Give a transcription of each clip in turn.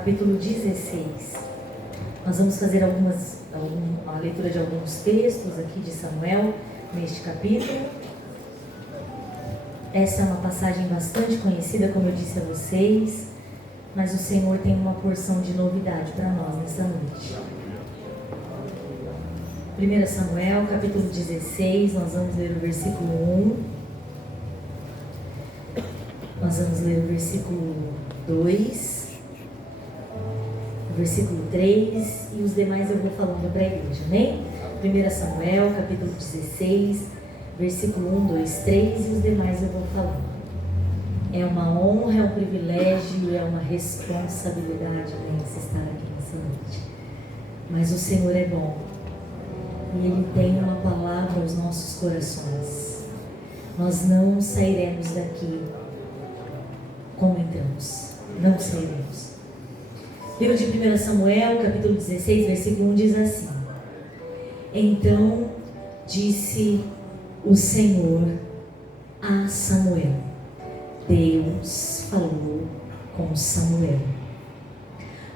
Capítulo 16. Nós vamos fazer a leitura de alguns textos aqui de Samuel neste capítulo. Essa é uma passagem bastante conhecida, como eu disse a vocês, mas o Senhor tem uma porção de novidade para nós nessa noite. 1 Samuel, capítulo 16, nós vamos ler o versículo 1. Nós vamos ler o versículo 2, o versículo 3 e os demais eu vou falando para a igreja, amém? 1 Samuel, capítulo 16, versículo 1, 2, 3 e os demais eu vou falando. É uma honra, é um privilégio, é uma responsabilidade imensa estar aqui nessa noite. Mas o Senhor é bom e Ele tem uma palavra aos nossos corações. Nós não sairemos daqui como entramos, não sairemos. Livro de 1 Samuel, capítulo 16, versículo 1 diz assim: Então disse o Senhor a Samuel. Deus falou com Samuel: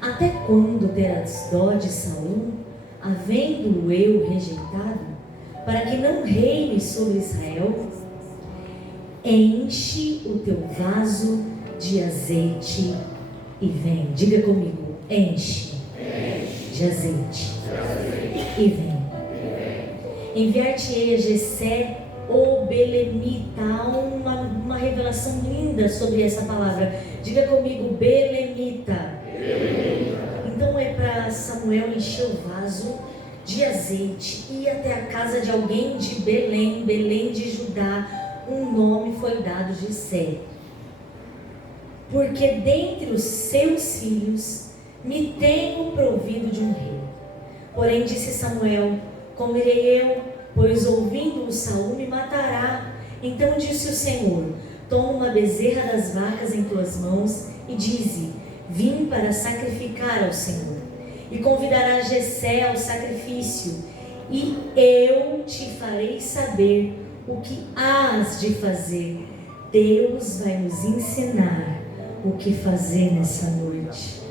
Até quando terás dó de Saul, havendo-o eu rejeitado, para que não reine sobre Israel? Enche o teu vaso de azeite e vem. Diga comigo: enche de azeite e vem. Enviar-te-ei a Jessé, o Belemita. Há uma revelação linda sobre essa palavra. Diga comigo: Belemita. Então é para Samuel encher o vaso de azeite, ir até a casa de alguém de Belém, Belém de Judá. Um nome foi dado de Jessé, porque dentre os seus filhos me tenho provido de um rei. Porém disse Samuel: como irei eu, pois ouvindo-o Saul me matará. Então disse o Senhor: toma uma bezerra das vacas em tuas mãos e dize: vim para sacrificar ao Senhor. E convidarás Jessé ao sacrifício, e eu te farei saber o que hás de fazer. Deus vai nos ensinar o que fazer nessa noite.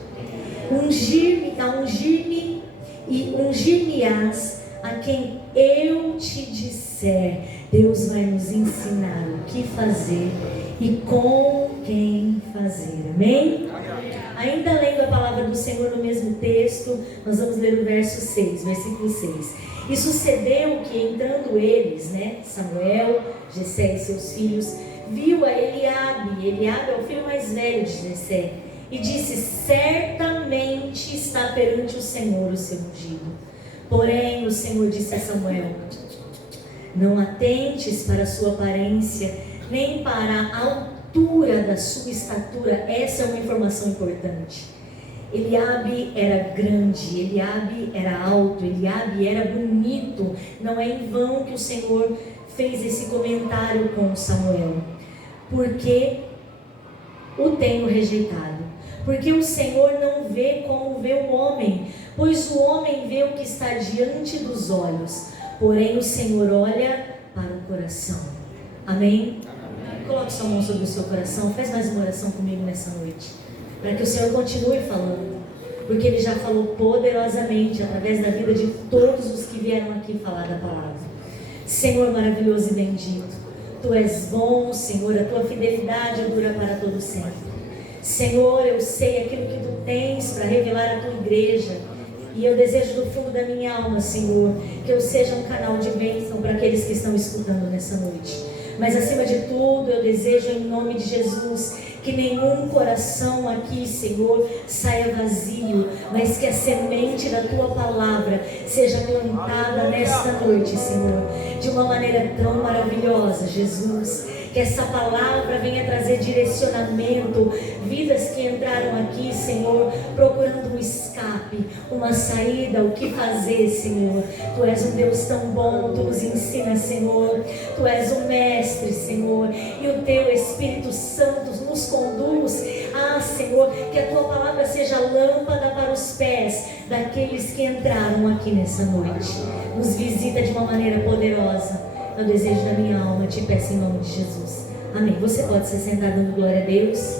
Ungir-me-ás a quem eu te disser. Deus vai nos ensinar o que fazer e com quem fazer. Amém? Ainda lendo a palavra do Senhor no mesmo texto, nós vamos ler o verso 6, versículo 6. E sucedeu que entrando eles, Samuel, Jessé e seus filhos, viu a Eliabe. Eliabe é o filho mais velho de Jessé, e disse: certamente está perante o Senhor o seu ungido. Porém o Senhor disse a Samuel: não atentes para a sua aparência, nem para a altura da sua estatura. Essa é uma informação importante. Eliabe era grande, Eliabe era alto, Eliabe era bonito. Não é em vão que o Senhor fez esse comentário com Samuel. Porque o tenho rejeitado. Porque o Senhor não vê como vê o homem, pois o homem vê o que está diante dos olhos, porém o Senhor olha para o coração. Amém? Coloque sua mão sobre o seu coração. Faz mais uma oração comigo nessa noite, para que o Senhor continue falando, porque Ele já falou poderosamente através da vida de todos os que vieram aqui falar da palavra. Senhor maravilhoso e bendito, Tu és bom, Senhor, a Tua fidelidade dura para todo sempre. Senhor, eu sei aquilo que Tu tens para revelar à Tua igreja, e eu desejo do fundo da minha alma, Senhor, que eu seja um canal de bênção para aqueles que estão escutando nessa noite. Mas acima de tudo, eu desejo em nome de Jesus que nenhum coração aqui, Senhor, saia vazio, mas que a semente da Tua palavra seja plantada nesta noite, Senhor, de uma maneira tão maravilhosa, Jesus. Que essa palavra venha trazer direcionamento. Vidas que entraram aqui, Senhor, procurando um escape, uma saída, o que fazer, Senhor. Tu és um Deus tão bom, Tu nos ensina, Senhor. Tu és um mestre, Senhor, e o Teu Espírito Santo nos conduz. Senhor, que a Tua palavra seja lâmpada para os pés daqueles que entraram aqui nessa noite. Nos visita de uma maneira poderosa. É o desejo da minha alma, te peço em nome de Jesus. Amém. Você pode se sentar dando glória a Deus.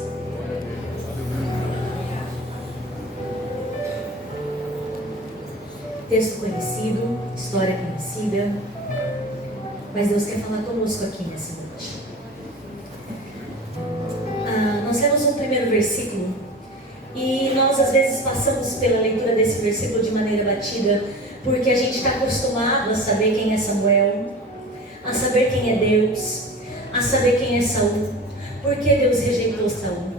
Texto conhecido, história conhecida, mas Deus quer falar conosco aqui nessa noite. Nós lemos um primeiro versículo e nós às vezes passamos pela leitura desse versículo de maneira batida, porque a gente está acostumado a saber quem é Samuel, a saber quem é Deus, a saber quem é Saul, porque Deus rejeitou Saul,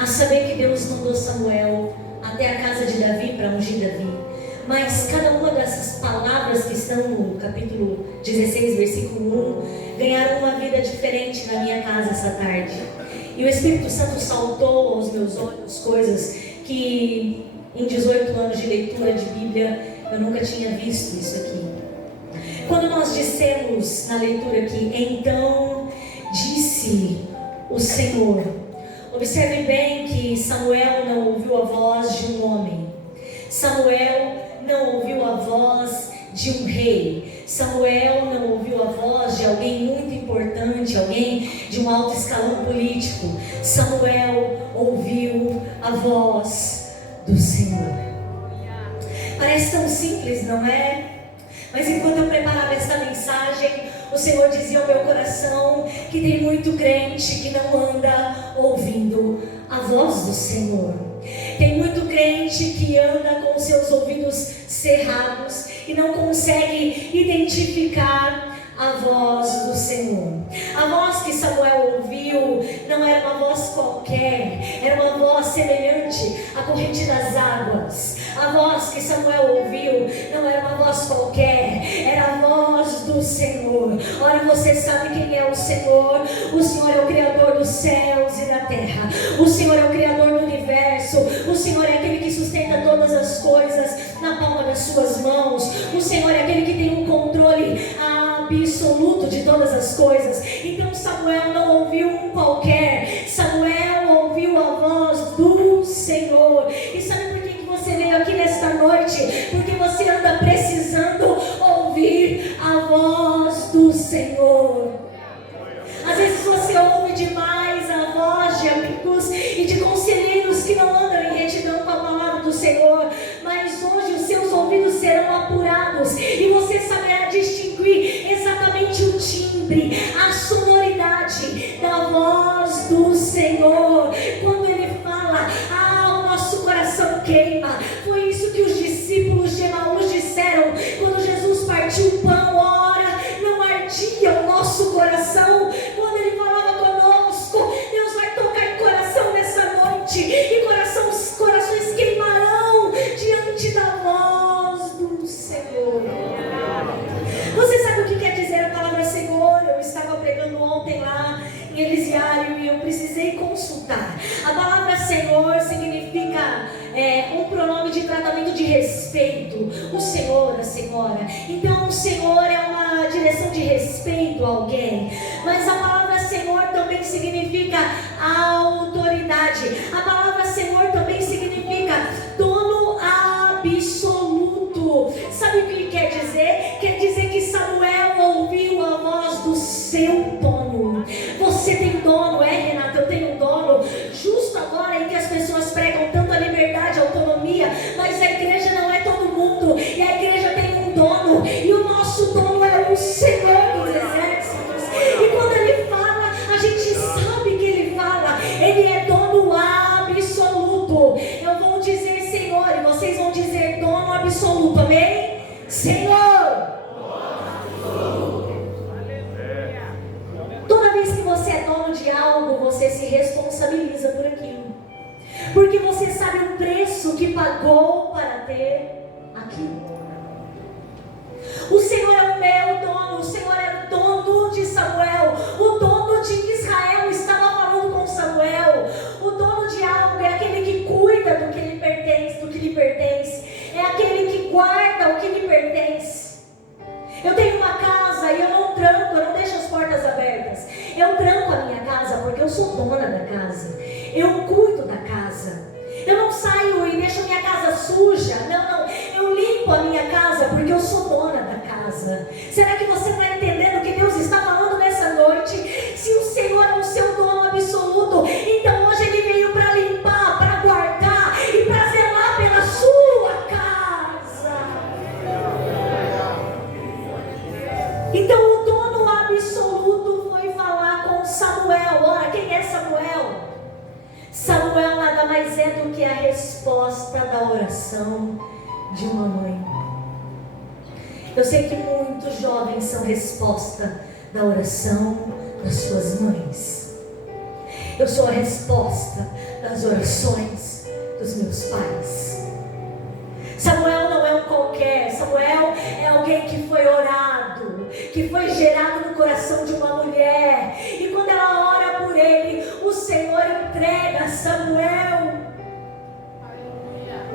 a saber que Deus mandou Samuel até a casa de Davi para ungir Davi. Mas cada uma dessas palavras que estão no capítulo 16, versículo 1, ganharam uma vida diferente na minha casa essa tarde. E o Espírito Santo saltou aos meus olhos coisas que em 18 anos de leitura de Bíblia eu nunca tinha visto isso aqui. Quando nós dissemos na leitura aqui, então disse o Senhor, observe bem que Samuel não ouviu a voz de um homem. Samuel não ouviu a voz de um rei. Samuel não ouviu a voz de alguém muito importante, alguém de um alto escalão político. Samuel ouviu a voz do Senhor. Parece tão simples, não é? Mas enquanto eu preparava esta mensagem, o Senhor dizia ao meu coração que tem muito crente que não anda ouvindo a voz do Senhor. Tem muito crente que anda com os seus ouvidos cerrados e não consegue identificar a voz do Senhor. A voz que Samuel ouviu não era uma voz qualquer, era uma voz semelhante à corrente das águas. A voz que Samuel ouviu não era uma voz qualquer, era a voz do Senhor. Ora, você sabe quem é o Senhor? O Senhor é o Criador dos céus e da terra. O Senhor é o Criador do universo. O Senhor é aquele que sustenta todas as coisas na palma das suas mãos. O Senhor é aquele que tem um controle absoluto de todas as coisas. Então Samuel não ouviu um qualquer, Samuel ouviu a voz do Senhor. E sabe por que você veio aqui nesta noite? Porque você anda precisando ouvir a voz do Senhor. Às vezes você ouve demais a voz de amigos e de conselheiros que não andam em retidão com a palavra do Senhor, mas hoje os seus ouvidos serão apurados e você saberá distinguir exatamente o timbre, a sonoridade da voz do Senhor. Quando Ele fala, o nosso coração queima. Foi isso que os discípulos de Emaús disseram quando Jesus partiu o pão. Ora, não ardia o nosso coração quando Ele falava conosco. Deus vai tocar em coração nessa noite e corações queimarão diante da voz do Senhor. Você sabe o que quer dizer a palavra Senhor? Eu estava pregando ontem lá em Elisiário e eu precisei consultar. A palavra Senhor significa um pronome de tratamento de respeito. O Senhor, a Senhora. Então o Senhor é uma direção de respeito a alguém. Mas a palavra Senhor também significa autoridade. A palavra Senhor também significa dono absoluto. Sabe o que quer dizer? Quer dizer que Samuel ouviu a voz do seu dono. Você tem dono, Renata? Eu tenho um dono. Justo agora em que as pessoas pregam tanto a liberdade, a autonomia, mas a igreja não é todo mundo, e a igreja tem um dono, e o nosso dono é o Senhor dos exércitos. E quando Ele fala, a gente sabe que Ele fala. Ele é dono absoluto. Eu vou dizer Senhor e vocês vão dizer dono absoluto, amém? Senhor. Toda vez que você é dono de algo, você se responsabiliza por aquilo, porque você sabe o preço que pagou para ter aquilo. O Senhor é o meu dono. O Senhor é o dono de Samuel. O dono de Israel estava falando com Samuel. O dono de algo é aquele que cuida do que lhe pertence, é aquele que guarda o que lhe pertence. Eu tenho uma casa e eu não tranco, eu não deixo as portas abertas. Eu tranco a minha casa porque eu sou dona da casa. Eu cuido da casa. Eu não saio e deixo a minha casa suja. Não. Eu limpo a minha casa porque eu sou dona da casa. Será que você está entendendo o que Deus está falando nessa noite? Se o Senhor é o seu resposta da oração de uma mãe. Eu sei que muitos jovens são resposta da oração das suas mães. Eu sou a resposta das orações dos meus pais. Samuel não é um qualquer. Samuel é alguém que foi orado, que foi gerado no coração de uma mulher. E quando ela ora por ele, o Senhor entrega Samuel.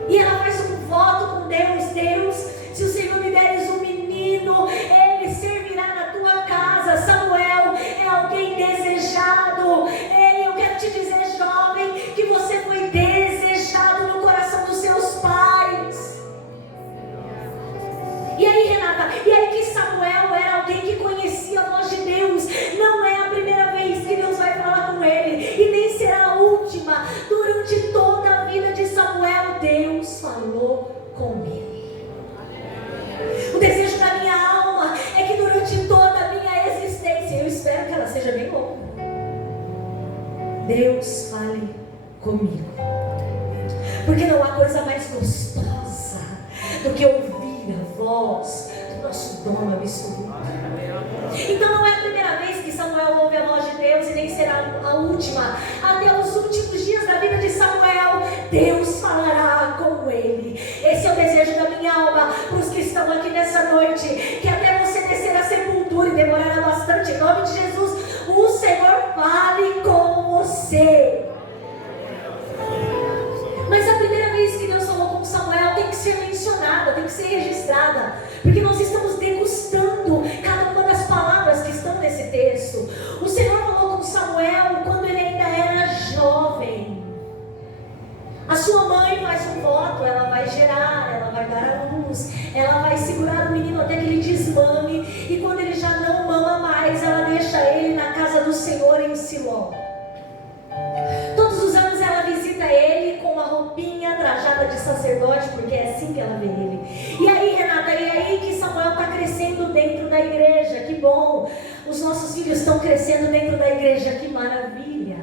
E ela faz um voto com Deus: Deus, se o Senhor me deres um menino, ele servirá na tua casa. Samuel é alguém desejado. Ei, eu quero te dizer, jovem, que você foi desejado no coração dos seus pais. E aí, Renata, e aí que Samuel era alguém que conhecia a voz de Deus. Não é a primeira vez que Deus vai falar com ele, e nem será a última. Durante toda a vida de Samuel, Deus falou com ele. O desejo da minha alma é que durante toda a minha existência, eu espero que ela seja bem longa, Deus fale comigo. Porque não há coisa mais gostosa do que ouvir a voz do nosso dono absoluto. Então não é a primeira vez que Samuel ouve a voz de Deus, e nem será a última. Até os últimos dias da vida de Samuel, Deus falará com ele. Esse é o desejo da minha alma para os que estão aqui nessa noite, que até você descer à sepultura, e demorará bastante, em nome de Jesus, o Senhor fale com você. Mas a primeira vez que Deus falou com Samuel tem que ser mencionada, tem que ser registrada, porque nós estamos degustando cada uma das palavras que estão nesse texto. O Senhor falou com Samuel quando ele ainda era jovem. A sua mãe faz um voto, ela vai gerar, ela vai dar a luz, ela vai segurar o menino até que ele desmame, e quando ele já não mama mais, ela deixa ele na casa do Senhor em Siló. Todos os anos ela visita ele com uma roupinha trajada de sacerdote, porque é assim que ela vê ele. E aí, Renata, e aí que Samuel está crescendo dentro da igreja. Que bom, os nossos filhos estão crescendo dentro da igreja, que maravilha.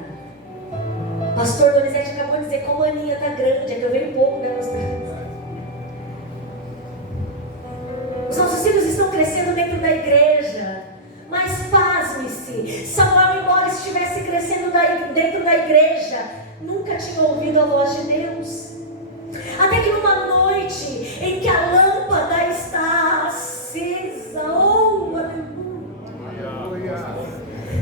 Pastor Donizete acabou de dizer como a Aninha está grande, é que eu vejo pouco delas. Os nossos filhos estão crescendo dentro da igreja. Mas pasme-se, Samuel, embora estivesse crescendo dentro da igreja, nunca tinha ouvido a voz de Deus. Até que numa noite em que a lâmpada está acesa, oh, aleluia.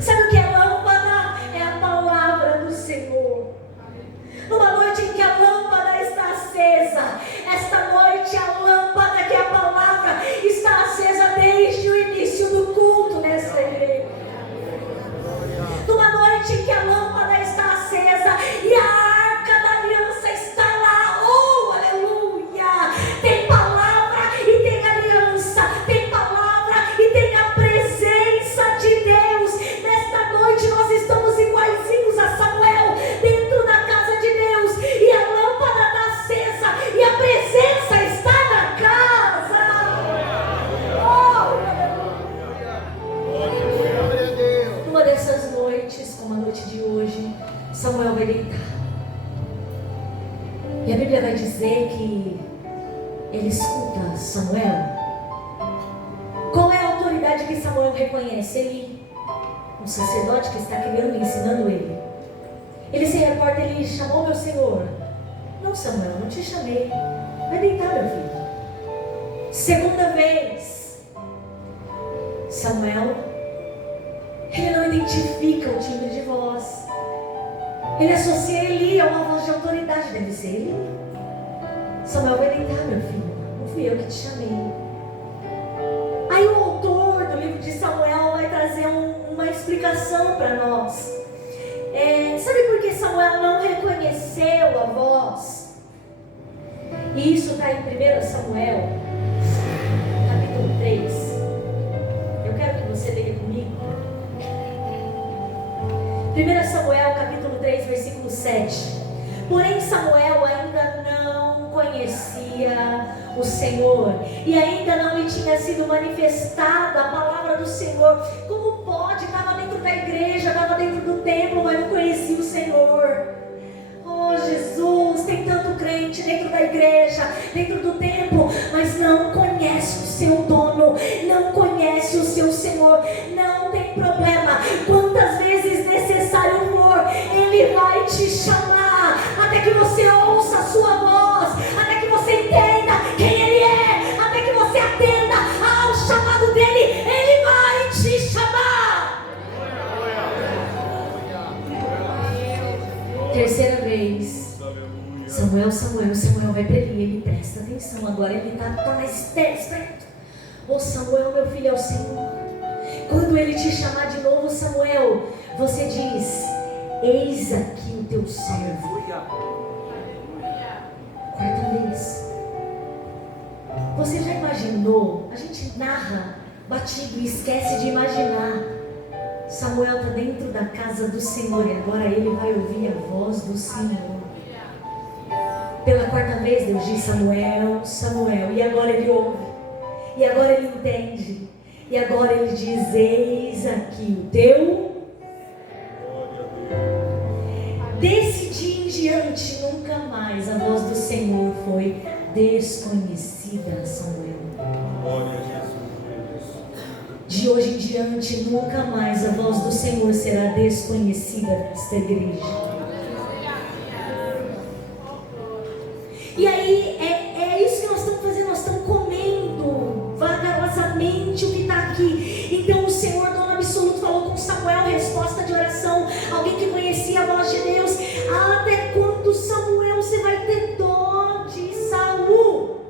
Sabe o que é lâmpada? É a palavra do Senhor. Numa noite em que a lâmpada está acesa, esta noite a lâmpada, que é a palavra, está acesa desde o início do culto nesta igreja. Numa noite em que a lâmpada está acesa e a arca da aliança está lá, oh, aleluia. Tem palavra e tem aliança, tem palavra e tem a presença de Deus. Nesta noite nós estamos iguaizinhos a Samuel, dentro da casa de Deus, e a lâmpada está acesa e a presença está na casa. Oh, numa dessas noites, como a noite de hoje, Samuel vai deitar. E a Bíblia vai dizer que ele escuta Samuel. Qual é a autoridade que Samuel reconhece? Ele, um sacerdote que está criando e ensinando ele. Ele se reporta, ele chamou meu senhor. Não, Samuel, não te chamei. Vai deitar, meu filho. Segunda vez, Samuel, ele não identifica o timbre de voz. Ele associa Eli a uma voz de autoridade. Deve ser Eli. Samuel, vai deitar, meu filho. Não fui eu que te chamei. Aí o autor do livro de Samuel vai trazer uma explicação para nós. Sabe por que Samuel não reconheceu a voz? E isso está em 1 Samuel, capítulo 3. Eu quero que você leia comigo. 1 Samuel, capítulo 3, versículo 7. Porém Samuel ainda não conhecia o Senhor, e ainda não lhe tinha sido manifestada a palavra do Senhor. Como pode? Estava dentro da igreja, estava dentro do templo, mas não conhecia o Senhor. Oh Jesus, tem tanto crente, dentro da igreja, dentro do templo, mas não conhece o seu dono, não conhece o seu Senhor. Não tem problema, quantas vezes necessário for, Ele vai te chamar, até que você ouça a sua voz, até que você entenda quem Ele é, até que você atenda ao chamado dEle. Ele vai te chamar. Terceira vez, Samuel vai para ele presta atenção agora, ele está mais perto. Ô Samuel, meu filho, é o Senhor. Quando ele te chamar de novo, Samuel, você diz: eis aqui o teu servo. Quarta vez. Você já imaginou? A gente narra batido e esquece de imaginar. Samuel está dentro da casa do Senhor e agora ele vai ouvir a voz do Senhor. Pela quarta vez Deus diz: Samuel, Samuel. E agora ele ouve. E agora ele entende. E agora ele diz: eis aqui o teu. Desse dia em diante, nunca mais a voz do Senhor foi desconhecida a Samuel. De hoje em diante, nunca mais a voz do Senhor será desconhecida nesta igreja. E aí, é isso que nós estamos fazendo, nós estamos comendo vagarosamente o que está aqui. Então o Senhor, dono absoluto, falou com Samuel, resposta de oração, alguém que conhecia a voz de Deus. Até quando, Samuel, você vai ter dó de Saul?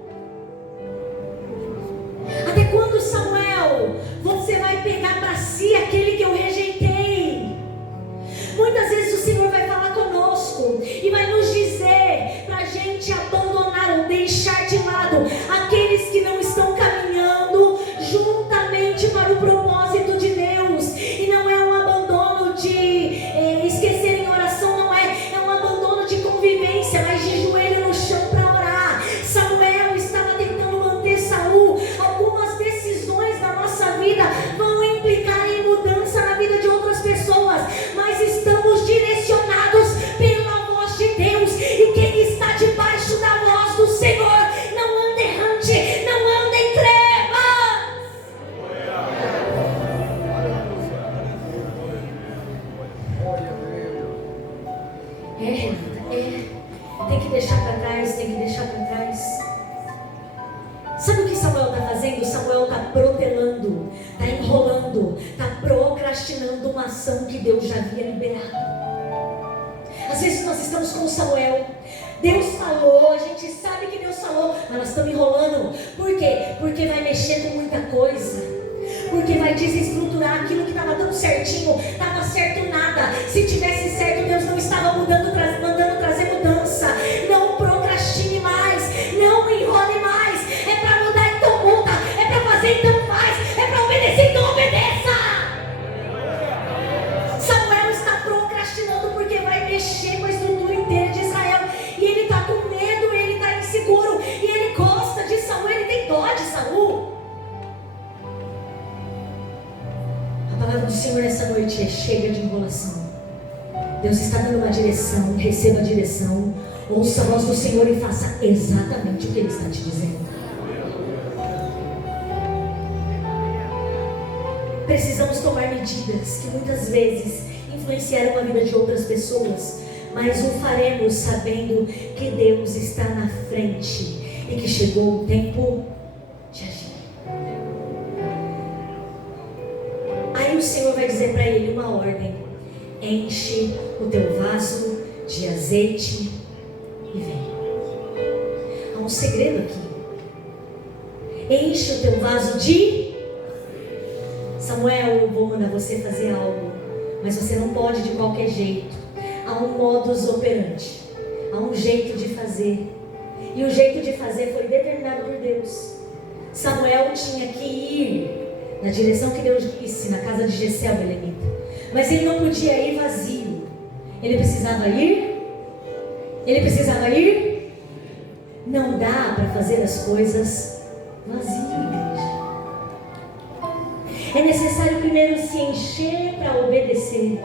Até quando, Samuel, você vai pegar para si aquele que eu rejeitei? Muitas vezes o Senhor vai falar conosco e vai nos dizer para a gente abandonar ou deixar de lado aqueles que não estão caminhando juntamente para o propósito de Deus. E não é um abandono de esquecer em oração, não é um abandono de convivência, mas de joelho no chão para orar. Samuel estava tentando manter Saul. Algumas decisões na nossa vida vão implicar em mudança na vida de outras pessoas, mas estamos direcionados pela voz de Deus. E quem está debaixo da voz do Senhor não anda errante, não anda em trevas. Tem que deixar para trás, tem que deixar para trás. Sabe o que Samuel está fazendo? Samuel está protelando, está enrolando, está procrastinando uma ação que Deus já havia liberado. Às vezes nós estamos com Samuel, Deus falou, a gente sabe que Deus falou, mas nós estamos enrolando. Por quê? Porque vai mexer com muita coisa, porque vai desestruturar aquilo que estava tão certinho. Estava certo nada, se tivesse certo Deus não estava mandando trazer mudança. Não procrastine mais, não enrole mais. É para mudar, então muda, é para fazer, então faz, é para obedecer, então obedeça. Samuel está procrastinando porque vai mexer com a estrutura inteira de Israel, e ele está com medo, ele está inseguro, e ele gosta de Saul, ele tem dó de Saul. A palavra do Senhor nessa noite é: chega de enrolação. Deus está dando uma direção, receba a direção, ouça a voz do Senhor e faça exatamente o que Ele está te dizendo. Precisamos tomar medidas que muitas vezes influenciarão a vida de outras pessoas, mas o faremos sabendo que Deus está na frente e que chegou o tempo de agir. Aí o Senhor vai dizer para ele uma ordem: enche o teu vaso de azeite e vem. Há um segredo aqui. Enche o teu vaso de... Samuel, eu vou mandar você fazer algo, mas você não pode de qualquer jeito. Há um modus operandi, há um jeito de fazer, e o jeito de fazer foi determinado por Deus. Samuel tinha que ir na direção que Deus disse, na casa de Jessé o belemita, mas ele não podia ir vazio. Ele precisava ir. Não dá para fazer as coisas vazio, igreja. É necessário primeiro se encher para obedecer.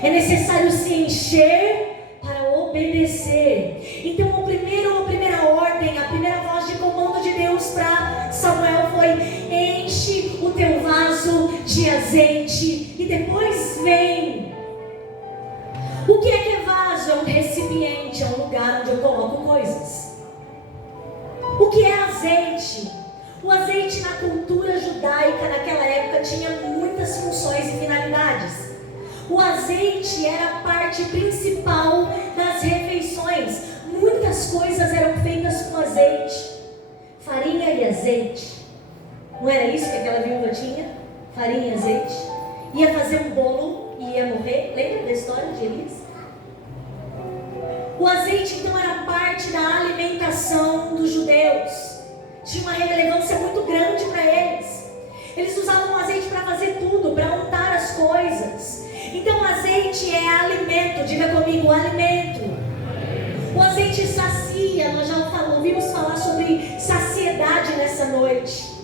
É necessário se encher para obedecer. obedecer. Então a primeira ordem, a primeira voz de comando de Deus para Samuel foi: enche o teu vaso de azeite. E depois vem. O que é vaso? É um recipiente, é um lugar onde eu coloco coisas. O que é azeite? O azeite na cultura judaica naquela época tinha muitas funções e finalidades. O azeite era a parte principal das refeições. Muitas coisas eram feitas com azeite. Farinha e azeite. Não era isso que aquela viúva tinha? Farinha e azeite. Ia fazer um bolo e ia morrer. Lembra da história de Elias? O azeite então era parte da alimentação dos judeus. Tinha uma relevância muito grande para eles. Eles usavam o azeite para fazer tudo, para untar as coisas. Então o azeite é alimento. Diga comigo, alimento. O azeite sacia. Nós já ouvimos falar sobre saciedade nessa noite.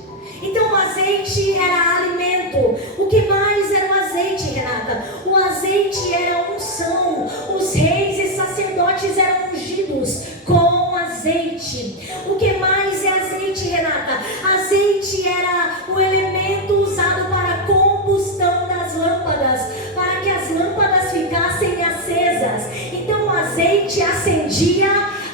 Então o azeite era alimento. O que mais era o azeite, Renata? O azeite era unção. Os reis e sacerdotes eram ungidos com azeite. O que mais é azeite, Renata? Azeite era o elemento usado para a combustão das lâmpadas, para que as lâmpadas ficassem acesas. Então o azeite acendia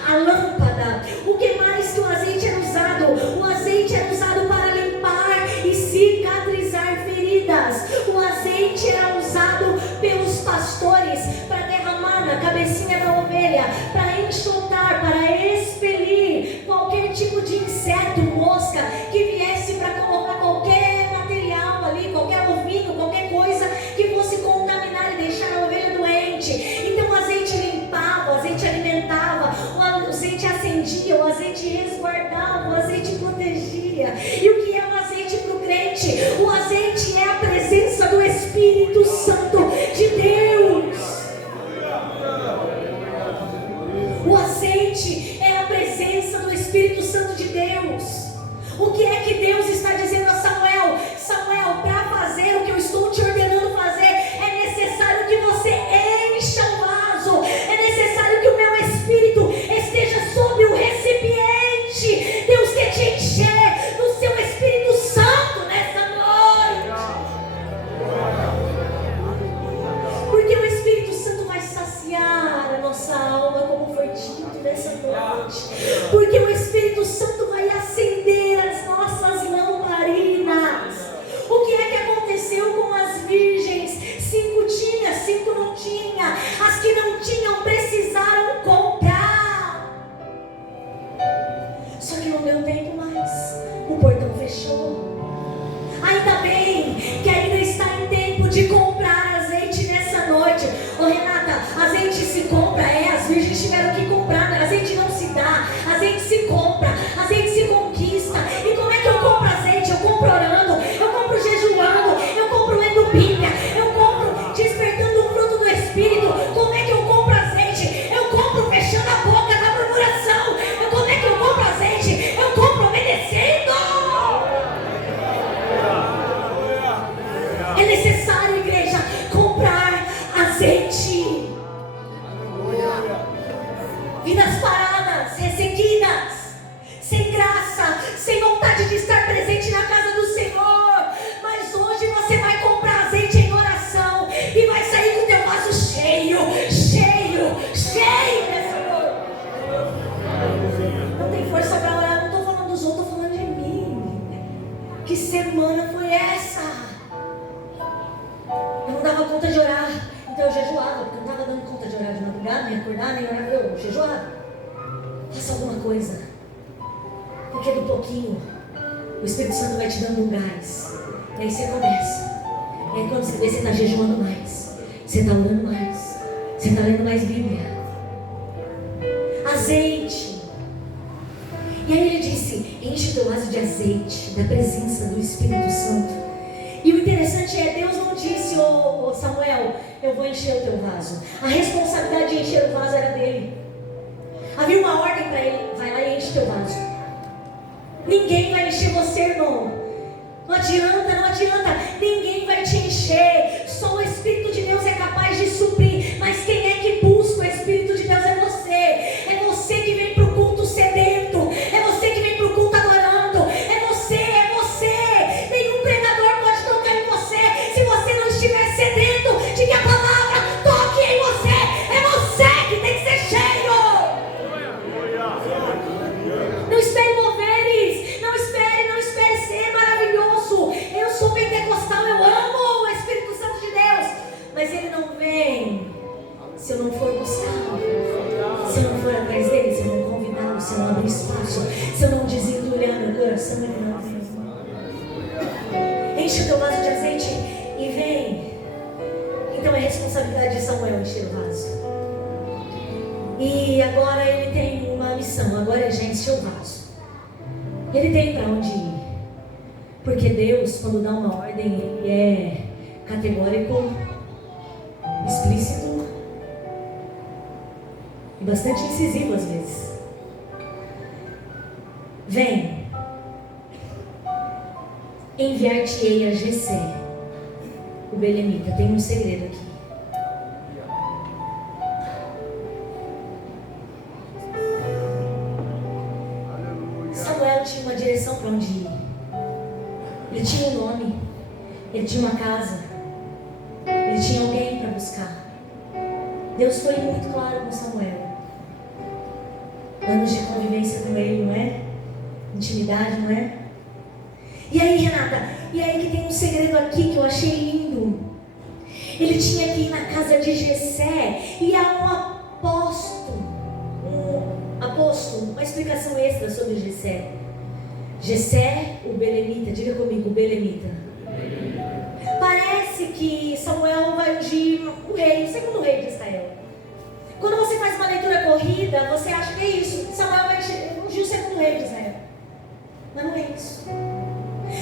a lâmpada. O que mais que o azeite era usado? O azeite era usado para limpar e cicatrizar feridas. O azeite era usado pelos pastores para derramar na cabecinha da ovelha, para enxotar, para expelir qualquer tipo de inseto, mosca que viesse para colocar qualquer material ali, qualquer ovinho, qualquer coisa que fosse contaminar e deixar a ovelha doente. Então o azeite limpava, o azeite alimentava, o azeite acendia, o azeite resguardava, o azeite protegia. E o que é o azeite para o crente? O azeite é a presença do Espírito Santo de Deus. O azeite é a presença do Espírito Santo de Deus. O que é que Deus está dizendo a Samuel? Samuel, para fazer o que eu estou te ordenando fazer, é necessário que você encha o vaso. É necessário que o meu Espírito esteja sobre o recipiente. Deus quer te encher do seu Espírito Santo nessa noite. Porque o Espírito Santo vai saciar a nossa alma, como foi dito nessa noite. Porque o Espírito Santo vai acender as nossas lamparinas. O que é que aconteceu com as virgens? 5 tinha, 5 não tinha. As que não tinham precisaram comprar. Só que não deu tempo mais. O portão fechou. Ainda bem que ainda está em tempo de comprar azeite nessa noite. Ô Renata, azeite se compra, as virgens tiveram que comprar. Azeite não se dá, azeite se compra, azeite se conquista. E como é que eu compro azeite? Eu compro orando, eu compro jejuando, eu compro lendo Bíblia, eu compro despertando o fruto do Espírito. Como é que eu compro azeite? Eu compro fechando a boca da murmuração. Como é que eu compro azeite? Eu compro obedecendo. É necessário, igreja, comprar azeite. Vidas paradas, ressequidas, sem graça, sem vontade de estar presente na casa do Senhor. Mas hoje você vai comprar azeite em oração e vai sair com o teu vaso cheio, cheio, cheio nessa noite. Não tem força para orar, não estou falando dos outros, estou falando de mim. Que semana foi essa? Eu não dava conta de orar, então eu jejuava, porque eu não estava dando conta de orar de madrugada, nem acordar, nem orar, eu jejuava. Faça alguma coisa, porque do pouquinho o Espírito Santo vai te dando um gás. E aí você começa. E aí quando você vê, você está jejuando mais, você está orando mais, você está lendo mais Bíblia. Azeite. E aí ele disse: enche o teu vaso de azeite, da presença do Espírito Santo. E o interessante é, Deus não disse: ô Samuel, eu vou encher o teu vaso. A responsabilidade de encher o vaso era dele. Havia uma ordem para ele: vai lá e enche teu vaso. Ninguém vai encher você, irmão. Não adianta, não adianta. Ninguém vai te encher. Só o Espírito de Deus é capaz de suprir. Mas quem é que busca o Espírito de Deus é você. se eu não abrir espaço, se eu não desentulhar meu coração, Ele não vem. Enche o teu vaso de azeite e vem. Então é responsabilidade de Samuel encher o vaso. E agora ele tem uma missão, agora ele já encheu o vaso. Ele tem para onde ir. Porque Deus, quando dá uma ordem, Ele é categórico, explícito e bastante incisivo às vezes. Vem, enviar-te-ei a Jessé, o belemita. Tem um segredo aqui. Samuel tinha uma direção para onde ir. Ele tinha um nome, ele tinha uma casa, ele tinha alguém para buscar. Deus foi muito claro com Samuel. Anos de convivência com ele, não é? Intimidade, não é? E aí, Renata, e aí que tem um segredo aqui que eu achei lindo. Ele tinha que ir na casa de Jessé e há um aposto, uma explicação extra sobre Jessé. Jessé, o belemita, diga comigo, o belemita. Parece que Samuel vai ungir o rei, o segundo rei de Israel. Quando você faz uma leitura corrida, você acha que é isso, Samuel vai ungir o segundo rei de Israel. Mas não é isso.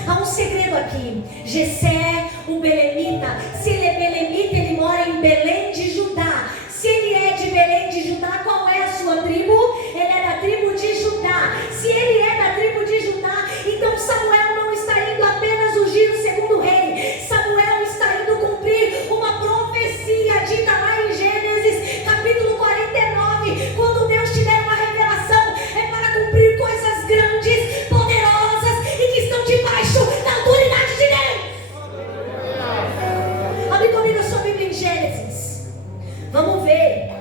Há um segredo aqui. Jessé, o belemita, se ele é belemita, ele mora em Belém de Judá. Se ele é de Belém de Judá, qual é a sua tribo? Ele é da tribo de Judá. Se ele é da tribo de Judá, então Samuel não está indo apenas ungir o segundo rei. Samuel está indo cumprir uma profecia dita lá em Gênesis, capítulo 49. Quando Deus te der uma revelação, é para cumprir coisas grandes, poderosas e que estão debaixo da autoridade de Deus. Abre comigo a sua Bíblia em Gênesis. Vamos ver,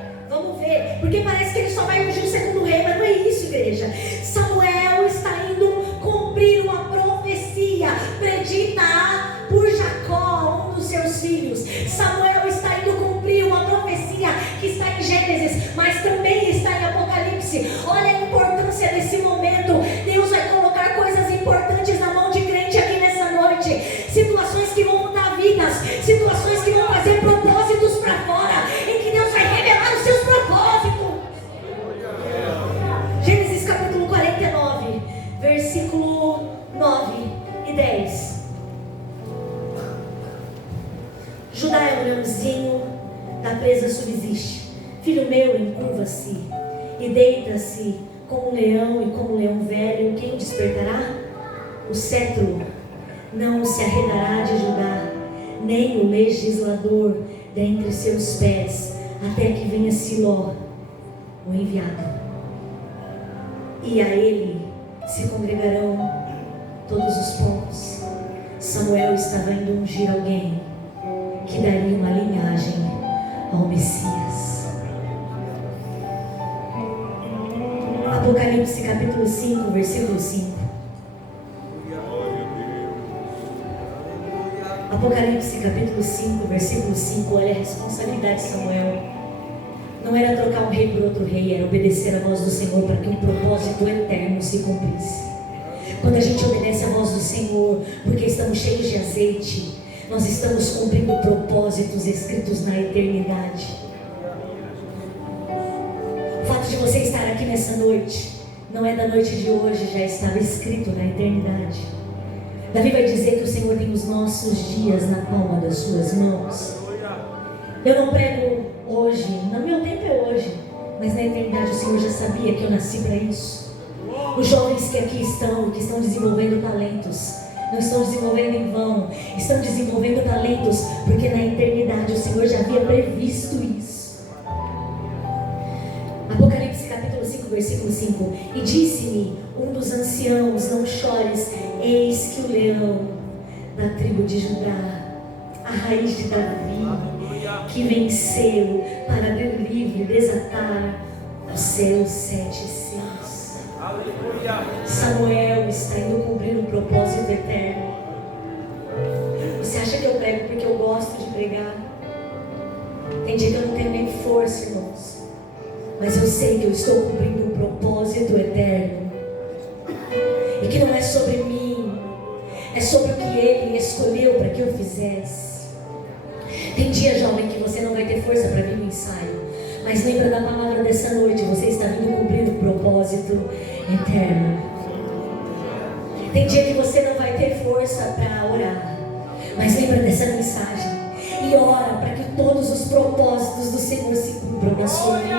porque parece que ele só vai ungir o segundo rei, mas não é isso, igreja. Samuel está indo cumprir uma profecia predita por Jacó, um dos seus filhos. Samuel está indo cumprir uma profecia que está em Gênesis, mas também está em Apocalipse. Olha a importância desse momento. Deus vai colocar coisas importantes na mão de crente aqui nessa noite. Situações que vão mudar vidas, situações que vão fazer propósitos para fora, em que Deus vai revelar os seus propósitos. Gênesis capítulo 49, versículo 9 e 10. Judá é um leãozinho, da presa subsiste. Filho meu, encurva-se e deita-se como um leão e como um leão velho. Quem despertará? O cetro não se arredará de Judá, nem o legislador dentre seus pés, até que venha Siló, o enviado. E a ele se congregarão todos os povos. Samuel estava indo ungir alguém que daria uma linhagem ao Messias. Apocalipse capítulo 5, versículo 5. Apocalipse capítulo 5, versículo 5. Olha a responsabilidade de Samuel. Não era trocar um rei por outro rei, era obedecer a voz do Senhor para que um propósito eterno se cumprisse. Quando a gente obedece a voz do Senhor, porque estamos cheios de azeite, nós estamos cumprindo propósitos escritos na eternidade. O fato de você estar aqui nessa noite, não é da noite de hoje, já estava escrito na eternidade. Davi vai dizer que o Senhor tem os nossos dias na palma das suas mãos. Eu não prego hoje, no meu tempo é hoje, mas na eternidade o Senhor já sabia que eu nasci para isso. Os jovens que aqui estão, que estão desenvolvendo talentos, não estão desenvolvendo em vão, estão desenvolvendo talentos, porque na eternidade o Senhor já havia previsto isso. Apocalipse capítulo 5, versículo 5. E disse-me um dos anciãos: não chores, eis que o leão da tribo de Judá, a raiz de Davi, que venceu para abrir livre, desatar os seus 7 selos. Samuel está indo cumprir um propósito eterno. Você acha que eu prego porque eu gosto de pregar? Tem dia que eu não tenho nem força, irmãos. mas eu sei que eu estou cumprindo um propósito eterno. E que não é sobre mim, é sobre o que Ele escolheu para que eu fizesse. Tem dia, jovem, que você não vai ter força para vir no ensaio, mas lembra da palavra dessa noite, você está vindo cumprir um propósito eterno. Tem dia que você não vai ter força para orar, mas lembra dessa mensagem e ora para que todos os propósitos do Senhor se cumpram na sua vida.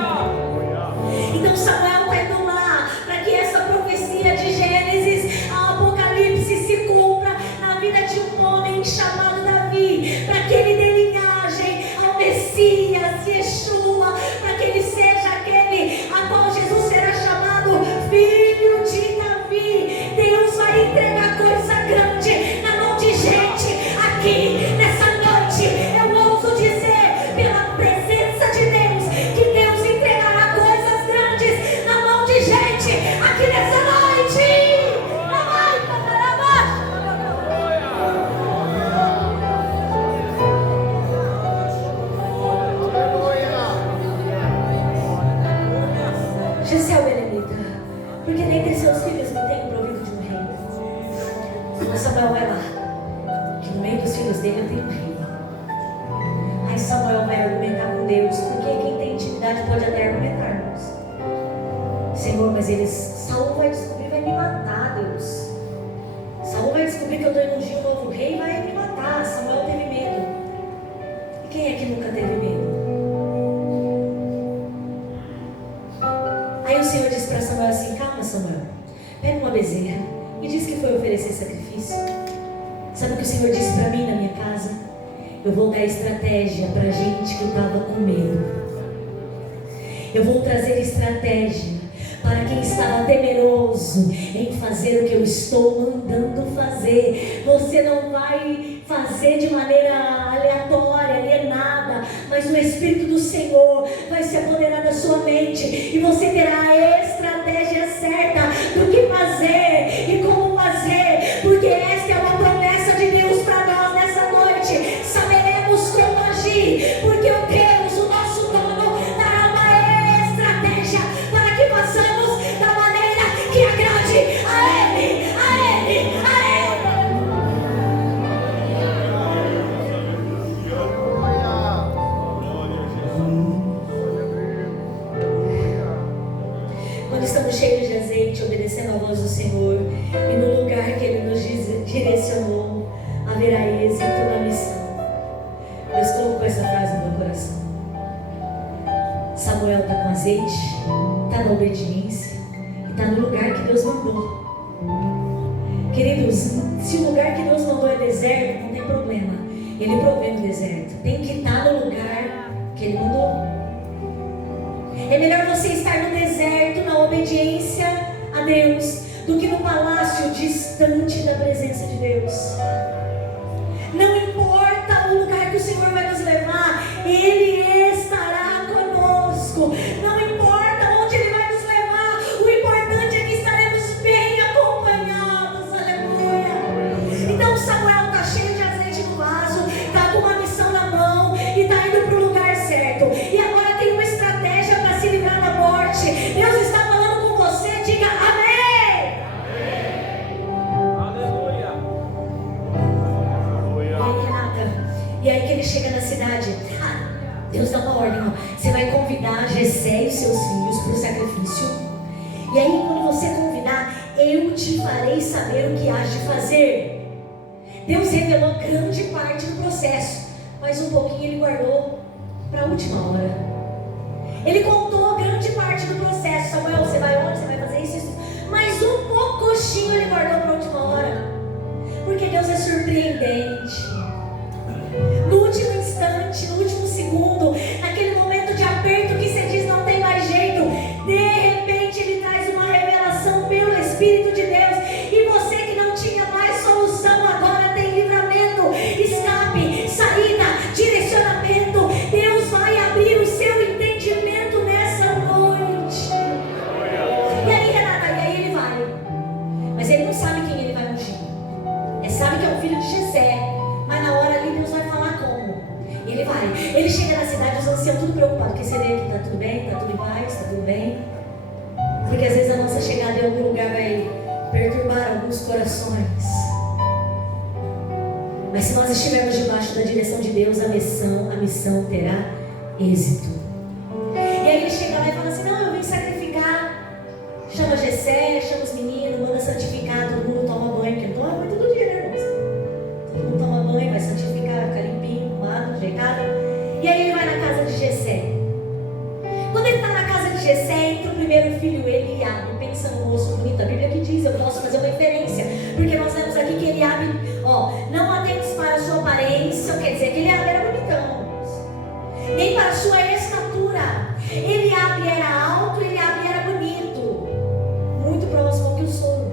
Então Samuel está indo lá para que essa profecia de Gênesis ao Apocalipse se cumpra na vida de um homem chamado Davi, para que ele dê linhagem ao Messias, Yeshua, para que ele seja aquele a qual Jesus será chamado Filho de Davi. Deus vai entregar coisa grande na mão de gente aqui nessa noite. Eu ouso dizer, pela presença de Deus, que Deus entregará coisas grandes na mão de gente aqui nessa noite. Gisele Belemita, porque dentre seus filhos não tem o provido de um rei. Mas Samuel vai lá, que no meio dos filhos dele eu tenho um rei. Aí Samuel vai argumentar com Deus, porque quem tem intimidade pode até argumentar, irmãos. Senhor, mas Saul vai descobrir, vai me matar, Deus. Saul vai descobrir que eu estou indo ungir um novo rei e vai me matar. Samuel teve medo. E quem é que nunca teve medo? Aí o Senhor disse para Samuel assim: calma, Samuel, pega uma bezerra e diz que foi oferecer sacrifício. Sabe o que o Senhor disse para mim na minha casa? Eu vou dar estratégia para gente que estava com medo. Eu vou trazer estratégia para quem estava temeroso em fazer o que eu estou mandando fazer. Você não vai fazer de maneira aleatória, alienada, mas o Espírito do Senhor vai se apoderar da sua mente e você terá a estratégia certa do que fazer e como fazer, porque esta é uma promessa de Deus para nós nessa noite. Saberemos como agir, porque o Deus, o nosso dono, dará uma estratégia para que façamos da maneira que agrade a Ele, a Ele, a Ele. Quando estamos cheios de azeite, obedecendo a voz do Senhor, e no lugar que Ele nos direcionou, haverá êxito na missão. Deus colocou essa frase no meu coração. Samuel está com azeite, está na obediência, e está no lugar que Deus mandou. Queridos, se o lugar que Deus mandou é deserto, não tem problema. Ele provê no deserto. Tem que estar no lugar que Ele mandou. É melhor você estar no deserto, na obediência a Deus, do que no palácio distante da presença de Deus. Não importa o lugar que o Senhor vai nos levar, Ele estará conosco. Não importa onde Ele vai nos levar, o importante é que estaremos bem acompanhados. Aleluia. Então Samuel está cheio de azeite no vaso, está com uma missão na mão e está indo para o lugar certo. E agora tem uma estratégia para se livrar da morte. Deus está falando com você, diga amém. Aleluia. E aí que ele chega na cidade, Deus dá uma ordem, você vai convidar Jessé e os seus filhos para o sacrifício. E aí quando você convidar, eu te farei saber o que has de fazer. Deus revelou grande parte do processo, mas um pouquinho Ele guardou para a última hora. Ele contou grande parte do processo. Samuel, você vai onde? Você vai fazer isso? Mas um pouquinho Ele guardou para a última hora, porque Deus é surpreendente. No último instante, no último segundo, naquele momento de aperto que você diz não tem mais jeito, de repente Ele traz uma revelação pelo Espírito de Deus, e você que não tinha mais solução agora tem livramento, escape, saída, direcionamento. Deus vai abrir o seu entendimento nessa noite. E aí, Renata, e aí ele vai, mas ele não sabe quem ele vai ungir. Ele sabe que é o filho de Jessé, mas na hora ali Deus vai falar como. Ele vai, ele chega na cidade, os assim, tudo preocupado, que você vê que está tudo bem, está tudo em paz, está tudo bem. Porque às vezes a nossa chegada em algum lugar vai perturbar alguns corações. Mas se nós estivermos debaixo da direção de Deus, a missão terá êxito. E aí ele chega lá e fala assim, não, eu vim sacrificar. Chama Jessé, chama os meninos, manda santificar, todo mundo toma banho, porque toma banho todo dia, né, irmãos? Todo mundo toma banho, vai santificar, fica limpinho, arrumado, ajeitado. E aí ele vai na casa de Jessé. Quando ele está na casa de Jessé, entra o primeiro filho, Eliabe. Pensa no moço bonito, a Bíblia que diz, eu posso fazer uma inferência, porque nós vemos aqui que Eliabe, não atentes para a sua aparência, quer dizer que Eliabe era bonitão, nem para a sua estatura. Eliabe era alto, Eliabe era bonito, muito próximo ao que eu sou.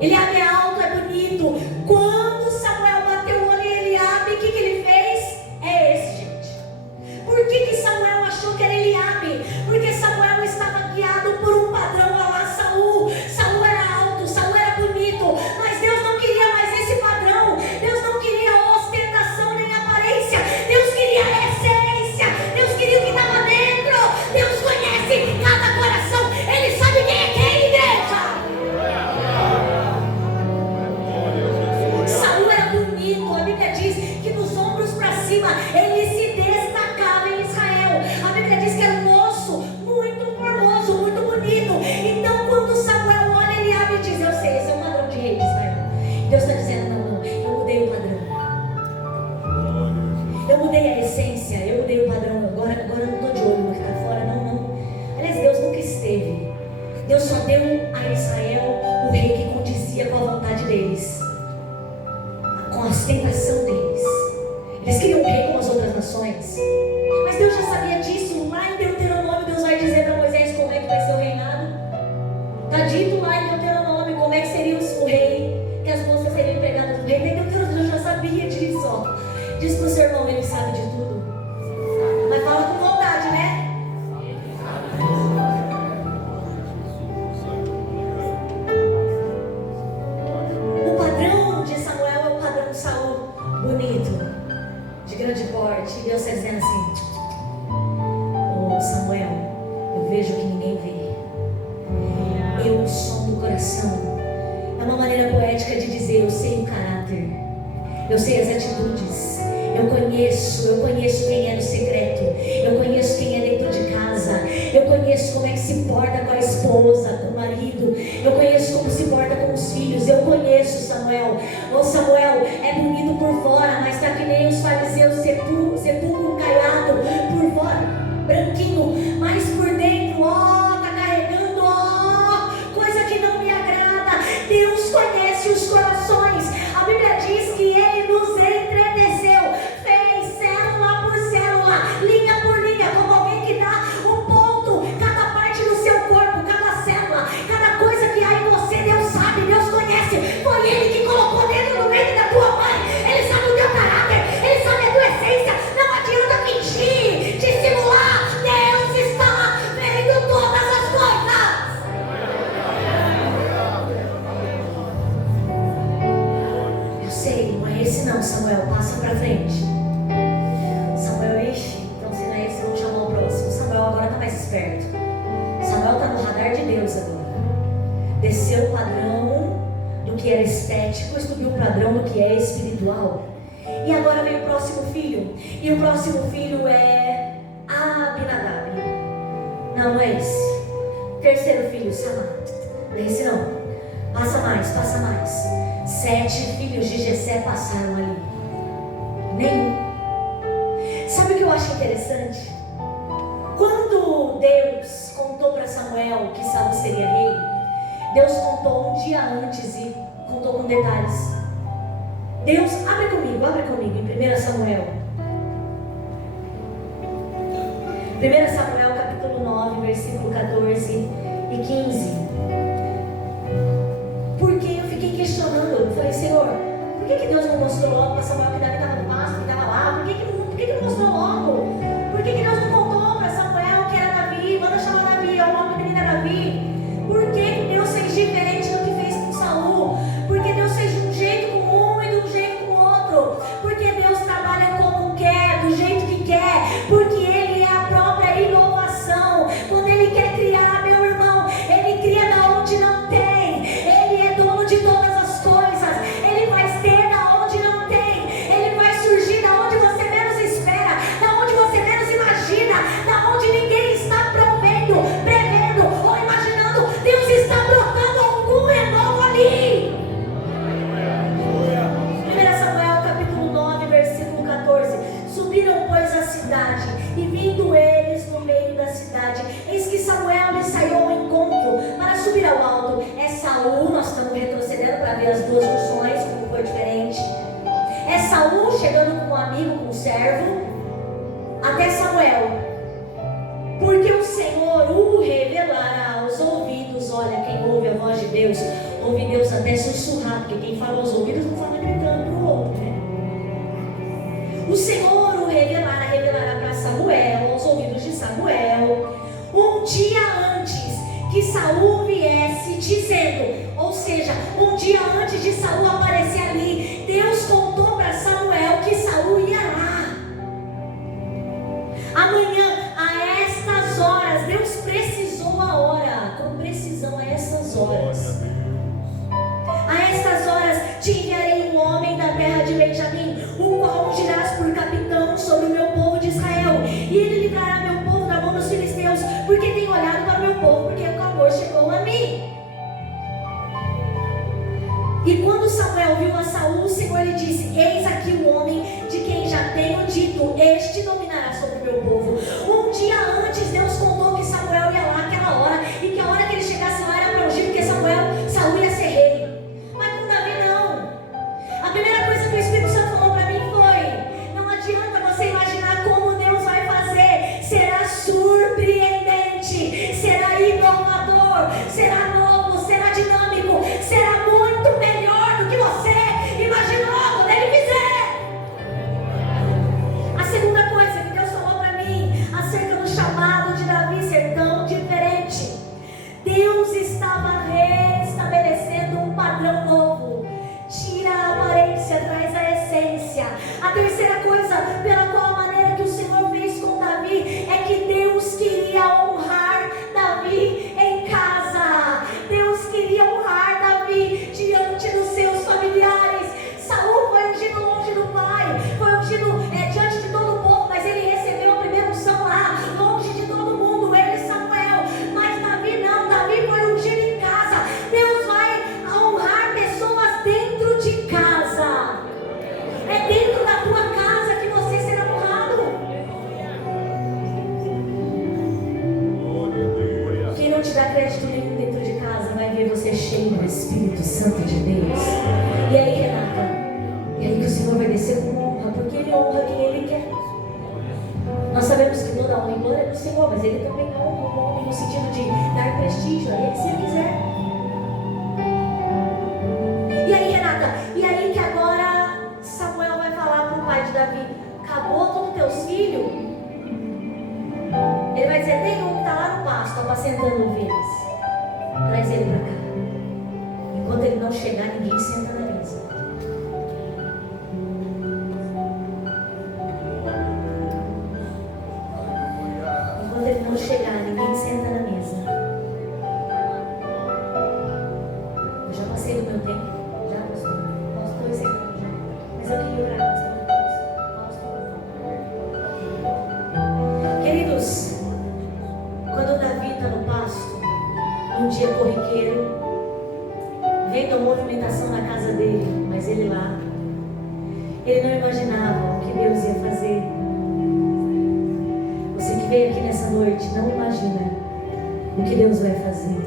Eliabe é alto, é bonito. Quando Samuel bateu o olho em Eliabe, o que ele fez? É esse, gente. Por que Samuel achou que era Eliabe? Porque Samuel estava guiado por um padrão a lá Saul. Saul era alto, Saul era bonito, mas Deus não queria mais esse padrão. Deus não queria ostentação nem aparência. Deus queria a essência. Deus queria o que estava dentro. Deus conhece cada coração. Ele sabe quem é quem, igreja. Saul era bonito. A Bíblia diz que dos ombros para cima ele se destacava em Israel. A Bíblia diz que era um moço muito formoso, muito bonito. Então quando Samuel olha, Eliabe e diz, eu sei, esse é o padrão de rei de Israel. Deus está dizendo, não, eu mudei o padrão. Eu mudei a essência, eu mudei o padrão. Agora eu não estou de olho no que está fora, não. Aliás, Deus nunca esteve. Deus só deu a Israel o rei que condizia com a vontade deles, com a ostentação deles. Eles queriam um rei como as outras nações, mas Deus já sabia disso. Lá em Deuteronômio, Deus vai dizer para Moisés como é que vai ser o reinado. Está dito lá em Deuteronômio como é que seria o rei, que as moças seriam empregadas do rei. Em Deuteronômio eu já sabia disso, ó. Diz para o seu irmão, ele sabe de tudo. Mas fala com vontade, né? O padrão de Samuel é o padrão de Saul, bonito, de grande porte. E Deus está dizendo assim, ô Samuel, eu vejo o que ninguém vê. Eu sondo o coração. É uma maneira poética de dizer, eu sei o caráter, eu sei as atitudes, eu conheço quem é no secreto, eu conheço quem é dentro de casa, eu conheço como é que se porta com a esposa, com o marido, eu conheço como se porta com os filhos, eu conheço Samuel. Ô Samuel, é bonito por fora, mas está que nem os fariseus, sepulcro caiado, por fora, branquinho, mas por dentro, está carregando, coisa que não me agrada. Deus conhece os corações. A Bíblia diz que Ele nos entreteceu, fez célula por célula, linha por linha, como alguém que dá um ponto, cada parte do seu corpo, cada célula, cada coisa que há em você. Deus sabe, Deus conhece. Foi Ele que colocou dentro do ventre da tua mãe. Ele sabe o teu caráter, Ele sabe a tua essência. Não adianta mentir, dissimular. Deus está vendo todas as coisas. Eu sei, não é esse não, Samuel, passa pra frente. Samuel, então se não é esse, vamos chamar o próximo. Samuel agora está mais esperto. Samuel está no radar de Deus agora. Desceu o padrão do que era estético, subiu o padrão do que é espiritual. E agora vem o próximo filho. E o próximo filho é Abinadab. Não é esse. Terceiro filho, Samá. Não é esse não. Passa mais. 7 filhos de Jessé passaram ali. Nenhum. Sabe o que eu acho interessante? Quando Deus contou para Samuel que Saul seria rei, Deus contou um dia antes e contou com detalhes. Deus, abre comigo em 1 Samuel. 1 Samuel capítulo 9, versículo 14 e 15. Porque eu fiquei questionando, eu falei, Senhor, por que Deus não mostrou logo para Samuel que Davi estava no pasto, que estava lá? Por que não mostrou logo? Por que Deus não contou para Samuel que era Davi? Manda chamar Davi, é o nome do menino é Davi. Por que Deus fez diferente do que fez com Saul? Porque Deus fez de um jeito com um e de um jeito com o outro. Porque Deus servo, até Samuel, porque o Senhor o revelará aos ouvidos. Olha, quem ouve a voz de Deus, ouve Deus até sussurrar, porque quem fala aos ouvidos não fala gritando para o outro, né? O Senhor o revelará para Samuel, aos ouvidos de Samuel, um dia antes que Saul viesse, dizendo, ou seja, um dia antes de Saul aparecer ali, Deus contou para Samuel que Saul ia lá. Amanhã, a estas horas, Deus precisou a hora, com precisão a estas horas. A estas horas te enviarei um homem da terra de Benjamim, o qual ungirás por capitão sobre o meu povo de Israel, e ele livrará meu povo da mão dos filisteus, porque tem olhado para o meu povo, porque o clamor chegou a mim. E quando Samuel viu a Saul, o Senhor lhe disse: eis aqui o homem de quem já tenho dito, este dominará sobre o meu povo. Um dia antes, Deus contou que Samuel ia lá aquela hora, e que a hora que ele chegasse lá era para ungir, porque Saul ia ser rei. Mas com Davi não. A primeira coisa que o Espírito Santo falou para mim foi: não adianta você imaginar como Deus vai fazer, será surpreendente, será inovador, será novo, será dinâmico, será muito melhor do que você imaginou quando ele fizer. A segunda coisa que Deus falou para mim acerca do chamado de Davi ser tão diferente, Deus estava restabelecendo um padrão novo. Tira a aparência, traz a essência. A terceira coisa pela qual a maneira que o Senhor fez com Davi é que Deus queria honrar Davi em casa. Deus queria honrar Davi diante dos seus familiares. Saul foi ungido longe do pai, foi ungido diante de todo o povo, mas ele recebeu a primeira unção lá, longe de todo mundo, ele e Samuel. Mas Davi não, Davi foi ungido em casa. Deus vai honrar pessoas dentro de casa. É dentro da tua casa que você será honrado. Quem não te dá crédito nenhum dentro de casa vai ver você cheio do Espírito Santo de Deus. E aí, Renata? E aí que o Senhor vai descer com honra, porque Ele honra quem Ele quer. Nós sabemos que toda honra e glória é do Senhor, mas Ele também honra o homem no sentido de dar prestígio a Ele se Ele quiser. E aí, Renata? E aí que agora Samuel vai falar para o pai de Davi: acabou todos os teus filhos? Ele vai dizer: tem um que está lá no pasto, apacentando ovelhas. Traz ele para cá. Enquanto ele não chegar, ninguém senta na mesa. Enquanto ele não chegar, ninguém senta na mesa. Eu já passei do meu tempo. Já, pastor? Posso 2 segundos já. Mas eu queria orar, pastor. Queridos, quando Davi está no pasto, um dia corriqueiro, vendo a movimentação na casa dele, mas ele lá, ele não imaginava o que Deus ia fazer. Você que veio aqui nessa noite, não imagina o que Deus vai fazer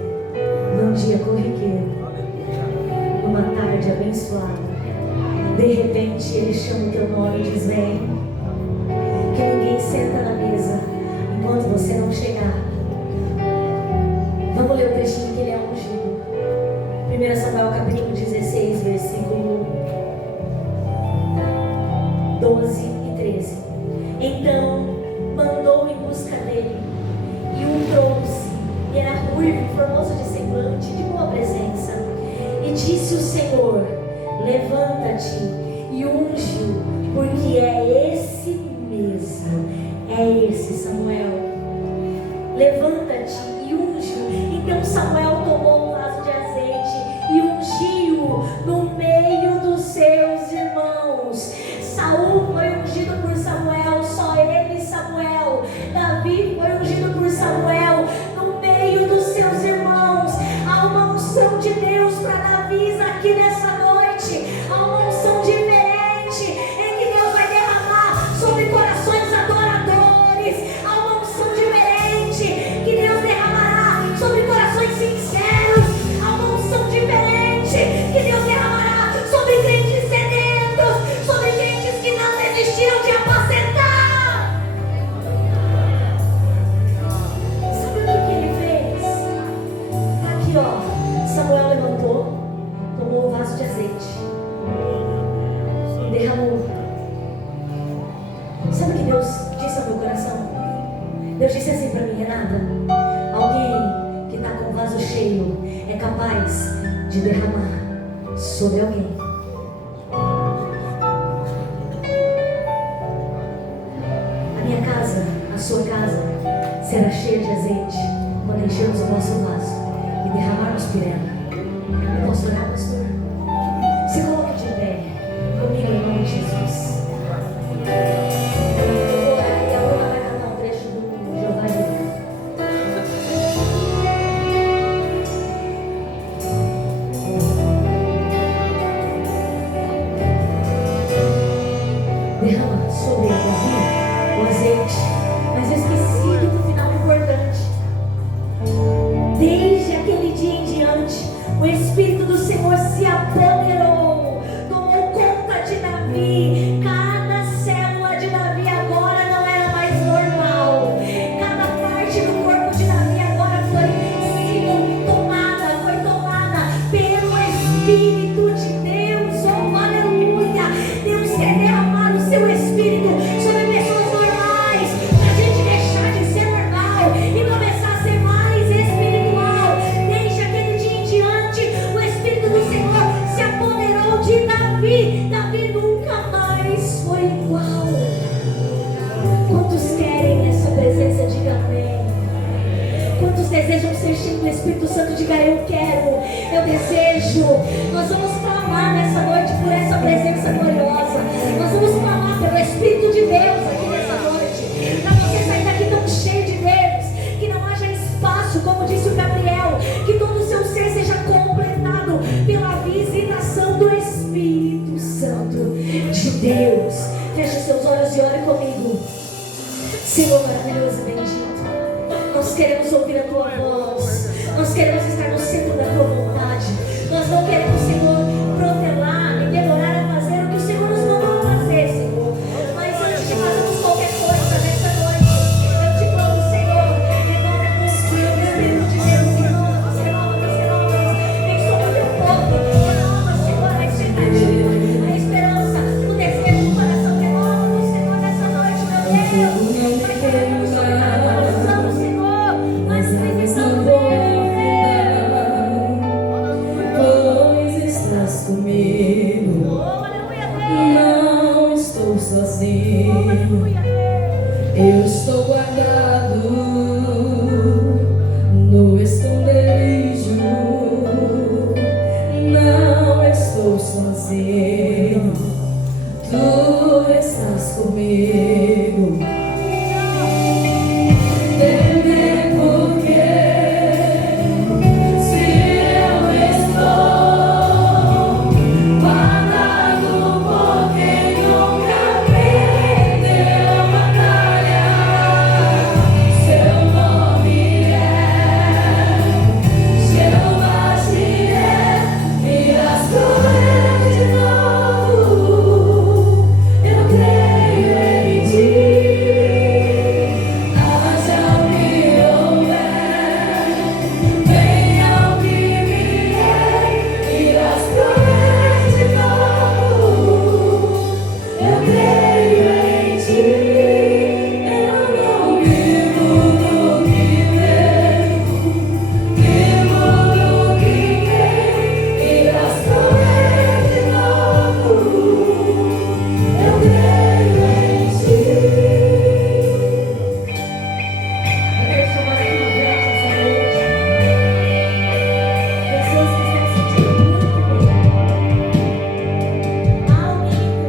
num dia corriqueiro, numa tarde abençoada. De repente ele chama o teu nome e diz: vem. Que ninguém senta na mesa enquanto você não chegar. Vamos ler o trechinho que ele é ungido. 1 Samuel capítulo 16, versículo 12 e 13. Então mandou em busca dele e o trouxe. E era ruivo, formoso de semblante, de boa presença. E disse o Senhor: levanta-te e unge-o, porque é esse mesmo. É esse, Samuel. Levanta-te e unge-o. Então Samuel tomou um vaso de azeite e ungiu no meio dos seus irmãos. Saul foi ungido por Samuel, só ele e Samuel. Davi foi ungido por Samuel no meio dos seus irmãos. Há uma unção de Deus para Davi aqui nessa noite. Há uma unção diferente em que Deus vai derramar sobre corações adoradores. Há uma unção diferente que Deus derramará sobre corações sinceros. de derramar sobre alguém. A minha casa, a sua casa, será cheia de azeite quando enchermos o nosso vaso e derramarmos por ela. Eu posso orar, pastor? Se coloque de pé comigo em nome de Jesus. Eu vou orar e a Bruna vai cantar um trecho do Jeová Jireh. Derrama sobre Davi o azeite, mas eu esqueci do final importante. Desde aquele dia em diante, o Espírito do Senhor se apoderou, tomou conta de Davi. Cada célula de Davi agora não era mais normal. Cada parte do corpo de Davi agora foi tomada pelo Espírito de Deus. Oh, aleluia! Deus quer derramar o seu Espírito sobre pessoas normais, para a gente deixar de ser normal e começar a ser mais espiritual. Desde aquele dia em diante, o Espírito do Senhor se apoderou de Davi. Davi nunca mais foi igual. Quantos querem essa presença? Diga amém. Quantos desejam ser cheios do Espírito Santo? Diga eu quero, eu desejo. Nós vamos clamar nessa noite por essa presença gloriosa. Nós vamos clamar pelo Espírito de Deus aqui nessa noite, para você sair daqui tão cheio de Deus, que não haja espaço, como disse o Gabriel, que todo o seu ser seja completado pela visitação do Espírito Santo de Deus. Feche seus olhos e ore comigo. Senhor maravilhoso e bendito, nós queremos ouvir a tua voz, nós queremos estar no centro da tua vontade. Nós não queremos, Senhor, protelar e demorar a fazer o que o Senhor nos mandou fazer, Senhor. Mas antes de fazermos qualquer coisa nessa noite, eu te clamo, Senhor, renova o Espírito de Deus, renova, vem sobre o teu povo, renova, Senhor, a expectativa, a esperança, o desejo do coração, renova no Senhor nessa noite, meu Deus. Nós queremos sobre cada coração, Senhor, nós precisamos ver. Pois estás comigo, não estou sozinho, eu estou guardado no esconderijo, não estou sozinho, tu estás comigo.